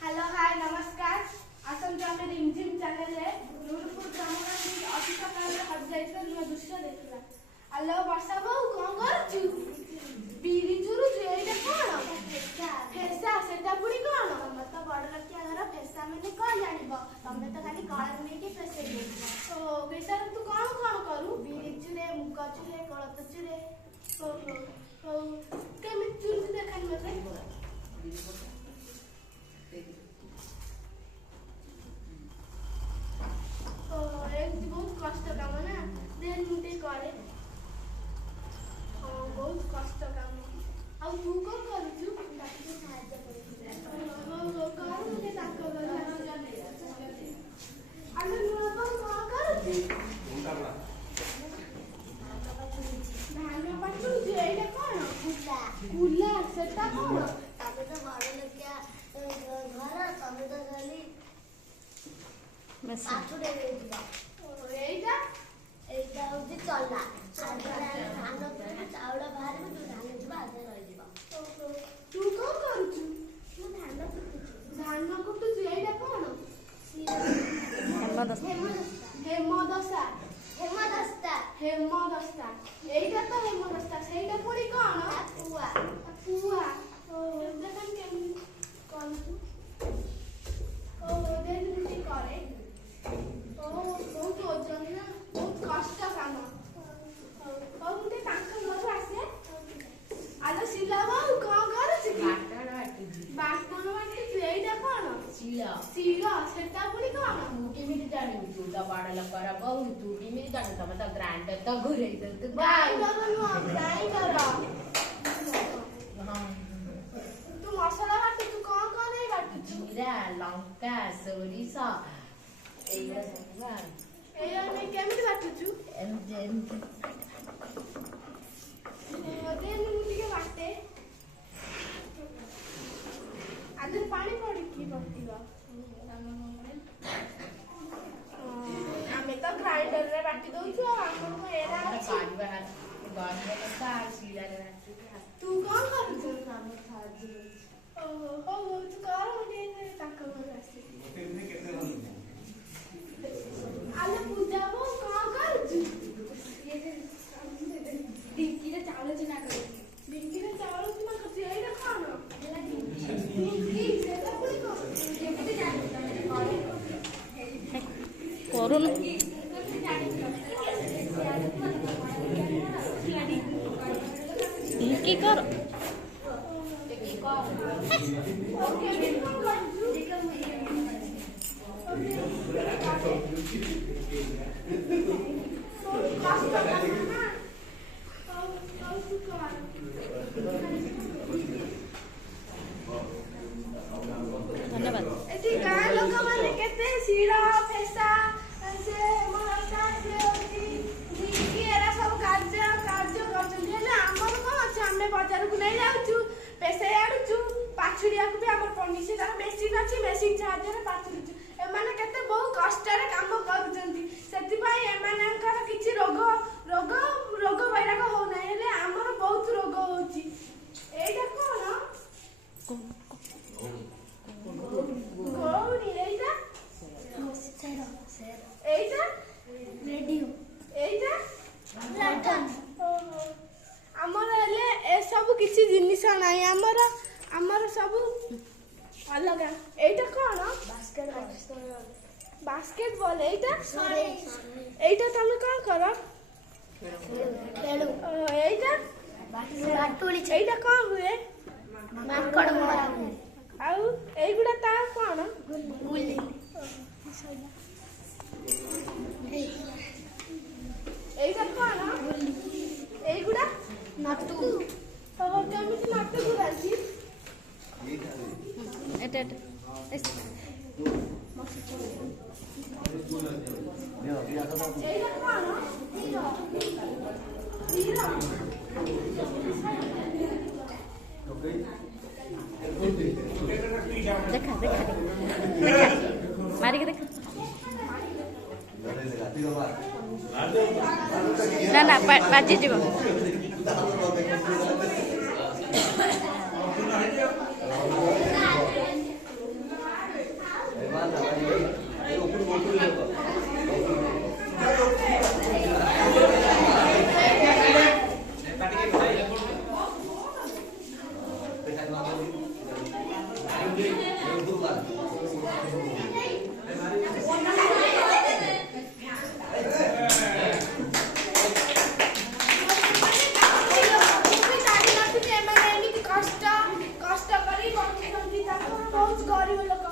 Hello hi नमस्कार आसंत आमे रिमझिम चैनल है नूरपुर ग्राम अति सकाल हज जाइछन न दृश्य देखला हेलो वर्षा बाबू कोन करछु बीरी जुरु एटा कोन फेसा सेटा पुडी कोन हम त बड़ लकिया घर फेसा में कोन जानिबो तमे त खाली कलर में के फेसे दे ओ बेसा तू कोन कोन करू बीरी जुरे मुका जुरे कोळत जुरे ओ ओ केमि जुरु देखाइ मते बहुत कष्ट काम ना देन मुटे करे बहुत कष्ट काम आ तू कोन करू ताके सहायता करू कर मुझे ताको घर जाने अरे नु अपन कोन करू धान पटू जे एटा कोन कुला सेटा कोन ताके तो बड़ लगिया घर तमे तो खाली आठुडे देइला एटा एटा उदी चलना धान चाउल बाहर में तू धान जबा आधे रहि दिबा तू कोन करछु तू धान कुटु एटा कोन हेमदस्ता एटा तो हेमदस्ता सेटा पुरी कोन पुआ देखन के कोन तू ओ देन मुझे करे बहुत ओजन ना बहुत कष्ट काम और मुझे तांका घर आसे आलो सिला बाबू कोन करछि बाटन बाटी एटा कोन सिला सेटा पुडी कोन तू केमिति जानिबु तू द बाड लकरा बहु तू केमिति जानि तमे त ग्राइंडर त घुरै दे ग्राइंडर हां तू मसाला बाटी तू कोन कोन नहीं बाटी जीरा लंका सोरिसा एइला सब एया में केमिति बाटी छु एम देन मुझे के बाटे आदर पानी पड़ी की बत्तीवा आमे तो ग्राइंडर रे बाटी दउछु हमर को एरा कारीवा गाजर का सीला रे तू कोन करछु काम खाज हो तू कर मुझे ताको घर आसे आले पूजा वो कोन करछु ये डिंकी रे चावल चिना कर डिंकी रे चावल चिना कर एटा कोन एला डिंकी सेटा पुडी को केमिति जानि तमे करू ना की कर धन्यवाद एटी गाय लोक माने केते सीरा फेसा से मरता से ओटी दिकी एरा सब कार्य करछन हेले हमर को अछि हमें बाजार को नहीं जाउछु पैसे आडुछु पाछुरिया को भी हमर पनिसे तार मेसिन अछि मेसिन साहाय्य रे पाछुरिछु ए माने केते बहु कष्ट रे काम करूछंती सेति भाई ए मानकर किछि रोग वैराग हो नै हेले हमर बहुत रोग होछि एटा कोन कोनी एटा एटा रेडियो एटा लटन हमर हेले ए सब किछि जिनिस नाही हमर सब अलग एटा कोन बास्केटबॉल एटा तमे कोन करो खेलु एटा बाटुली एटा कोन हुए माकड़ मरा आउ एगुडा ता कोन गुली एटा कोन गुली एगुडा नटू तो केमिति नटू गुराजी एटा ଏଇଟା କଣ? ତୀର। ତୀର। ଦେଖା ଦେଖା ମାରିକି ଦେଖା ନା ନା ବାଜିଯିବ କଷ୍ଟ କରି ବହୁତ ଗରିବ ଲୋକ